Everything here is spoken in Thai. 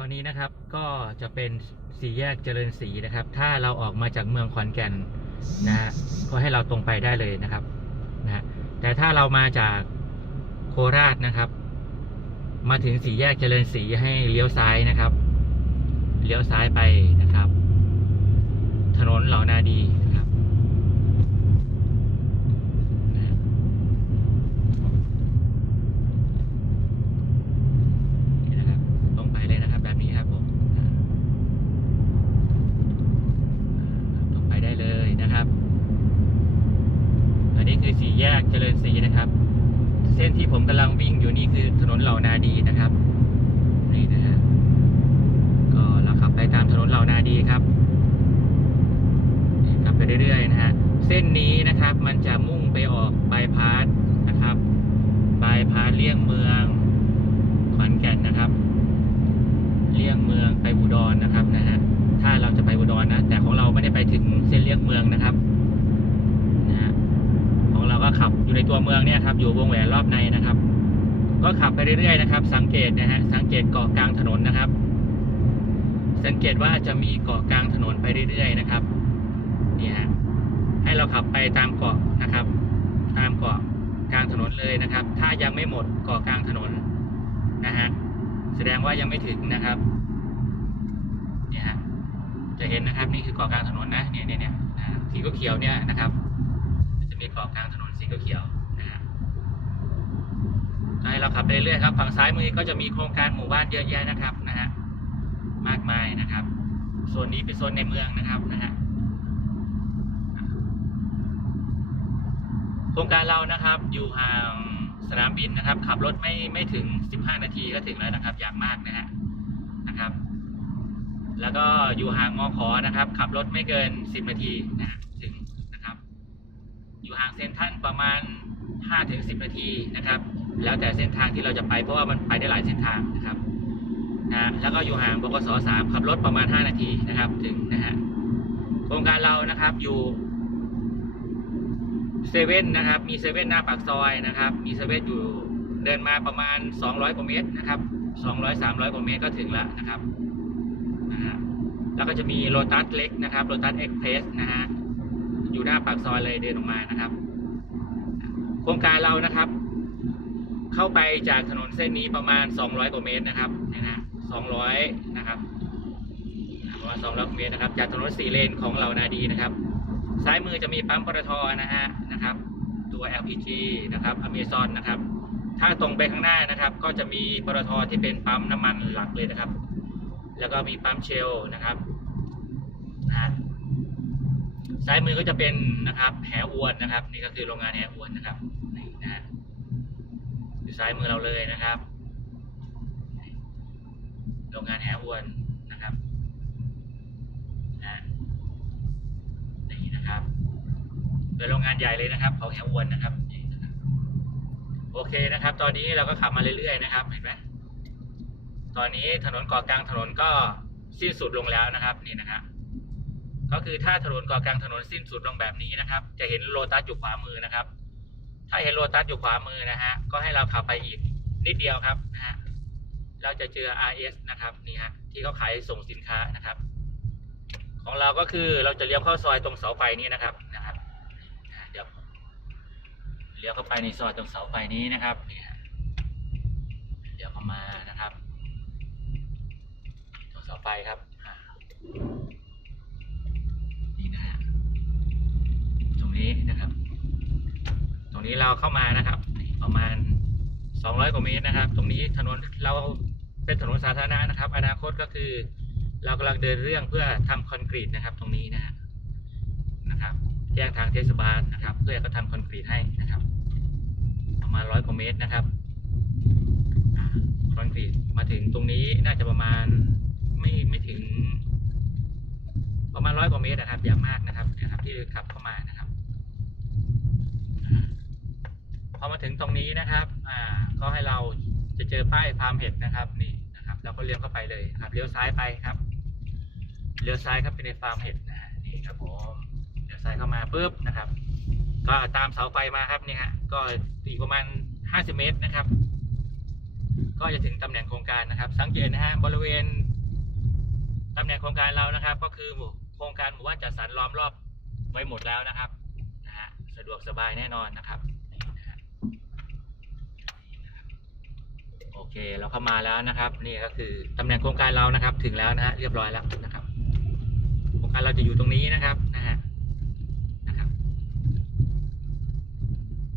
ตอนนี้นะครับก็จะเป็นสี่แยกเจริญศรีนะครับ ถ้าเราออกมาจากเมืองขอนแก่นนะฮะก็ให้เราตรงไปได้เลยนะครับนะฮะแต่ถ้าเรามาจากโคราชนะครับ มาถึงสี่แยกเจริญศรีให้เลี้ยวซ้ายนะครับ เลี้ยวซ้ายไปนะครับ ถนนเหล่านาดีนะครับนะฮะนี่นะครับตรงไปเลยนะครับ แบบนี้ครับผมอ่าตรงไปได้เลยนะครับ อันนี้คือสี่แยกเจริญศรีนะครับ เส้นที่ผมกำลังวิ่งอยู่ นี่คือถนนเหล่านาดีนะครับ นี่นะฮะก็เราขับไปตามถนนเหล่านาดีครับขับไปเรื่อยๆนะฮะเส้นนี้นะครับมันจะมุ่งไปออกบายพาสนะครับบายพาสเลี่ยงเมืองขอนแก่นนะครับ เลี่ยงเมืองไปอุดรนะครับนะฮะถ้าเราจะไปอุดรนะแต่ของเราไม่ได้ไปถึงเส้นเลี่ยงเมืองนะครับนะฮะของเราก็ขับอยู่ในตัวเมืองเนี่ยครับ อยู่วงแหวนรอบในนะครับ ก็ขับไปเรื่อยๆนะครับ สังเกตนะฮะสังเกตเกาะกลางถนนนะครับ สังเกตว่าจะมีเกาะกลางถนนไปเรื่อยๆนะครับนี่ฮะให้เราขับไปตามเกาะนะครับ ตามเกาะกลางถนนเลยนะครับ ถ้ายังไม่หมดเกาะกลางถนนนะฮะแสดงว่ายังไม่ถึงนะครับเนี่ยฮะจะเห็นนะครับนี่คือเกาะกลางถนนนะเนี่ยเนี่ยเนี่ยนะสีเขียวเนี่ยนะครับ จะมีเกาะกลางถนนสีเขียว เราขับไปเรื่อยๆครับ ฝั่งซ้ายมือก็จะมีโครงการหมู่บ้านเยอะแยะนะครับนะฮะมากมายนะครับโซนนี้เป็นโซนในเมืองนะครับนะฮะโครงการเรานะครับ อยู่ห่างสนามบินนะครับ ขับรถไม่ไม่ถึง 15 นาทีก็ถึงแล้วนะครับ อย่างมากนะฮะนะครับ แล้วก็อยู่ห่างมอขอนะครับ ขับรถไม่เกิน 10 นาทีนะฮะถึงนะครับ อยู่ห่างเซ็นทรัลประมาณ 5-10 นาทีนะครับ แล้วแต่เส้นทางที่เราจะไปเพราะว่ามันไปได้หลายเส้นทางนะครับนะแล้วก็อยู่ห่างบกสสามขับรถประมาณ 5 นาทีนะครับถึงนะฮะโครงการเรานะครับอยู่เซเว่นนะครับมีเซเว่นหน้าปากซอยนะครับ มีเซเว่นอยู่เดินมาประมาณ 200กว่าเมตรนะครับ200 300กว่าเมตรก็ถึงแล้วนะครับนะฮะแล้วก็จะมีโ o ตัสเล็กนะครับโ o ตัสเอ็กเพรสนะฮะอยู่หน้าปากซอยเลยเดินออกมานะครับ โครงการเรานะครับ เข้าไปจากถนนเส้นนี้ประมาณ 200 กว่าเมตรนะครับนะฮะ200 นะครับประมาณ200เมตรนะครับ จากถนนสี่เลนของเรานาดีนะครับ ซ้ายมือจะมีปั๊มปตทนะฮะนะครับ ตัว LPG นะครับอเมซอนนะครับ ถ้าตรงไปข้างหน้านะครับ ก็จะมีปตทที่เป็นปั๊มน้ำมันหลักเลยนะครับ แล้วก็มีปั๊มเชลนะครับนะซ้ายมือก็จะเป็นนะครับแหอวนนะครับ นี่ก็คือโรงงานแหอวนนะครับนี่นะ ซ้ายมือเราเลยนะครับโรงงานแหอวนนะครับนี่นะครับเป็นโรงงานใหญ่เลยนะครับของแหอวนนะครับนี่นะครับโอเคนะครับ ตอนนี้เราก็ขับมาเรื่อยๆนะครับเห็นไหมตอนนี้ถนนกาะกลางถนนก็สิ้นสุดลงแล้วนะครับนี่นะครับก็คือถ้าถนนกาะกลางถนนสิ้นสุดลงแบบนี้นะครับ จะเห็นโลตัสอยู่ขวามือนะครับ ถ้าเห็นโลตัสอยู่ขวามือนะฮะ ก็ให้เราขับไปอีกนิดเดียวครับนะฮะ เราจะเจอ RS นะครับนี่ฮะที่เขาขายส่งสินค้านะครับ ของเราก็คือเราจะเลี้ยวเข้าซอยตรงเสาไฟนี้นะครับนะครับเดี๋ยวเลี้ยวเข้าไปในซอยตรงเสาไฟนี้นะครับนี่ฮะเดี๋ยวเข้ามานะครับ ตรงเสาไฟครับอ่านี่นะฮะตรงนี้นะครับ ตรง นี้เราเข้ามานะครับ ประมาณ 200 กว่าเมตรนะครับ ตรงนี้ถนนเราเป็นถนนสาธารณะนะครับ อนาคตก็คือ เรากำลังเดินเรื่องเพื่อทำคอนกรีตนะครับ ตรงนี้นะนะครับ แจ้งทางเทศบาลนะครับ เพื่อเขาทำคอนกรีตให้นะครับ ประมาณร้อยกว่าเมตรนะครับคอนกรีตมาถึงตรงนี้น่าจะประมาณไม่ไม่ถึง ประมาณร้อยกว่าเมตรนะครับอย่างมากนะครับนะครับ ที่ขับเข้ามานะครับ พอมาถึงตรงนี้นะครับ อ่าก็ให้เราจะเจอป้ายฟาร์มเห็ดนะครับนี่นะครับเราก็เลี้ยวเข้าไปเลยครับเลี้ยวซ้ายไปครับเลี้ยวซ้ายครับไปในฟาร์มเห็ดนะนี่ครับผมเลี้ยวซ้ายเข้ามาปุ๊บนะครับ ก็ตามเสาไฟมาครับนี่ฮะก็อีกประมาณ 50 เมตรนะครับ ก็จะถึงตำแหน่งโครงการนะครับ สังเกตนะฮะบริเวณตำแหน่งโครงการเรานะครับ ก็คือหมู่โครงการหมู่บ้านจัดสรรล้อมรอบไว้หมดแล้วนะครับนะฮะสะดวกสบายแน่นอนนะครับนะฮะ โอเคเราเข้ามาแล้วนะครับ นี่ก็คือตำแหน่งโครงการเรานะครับ ถึงแล้วนะฮะเรียบร้อยแล้วนะครับ โครงการเราจะอยู่ตรงนี้นะครับ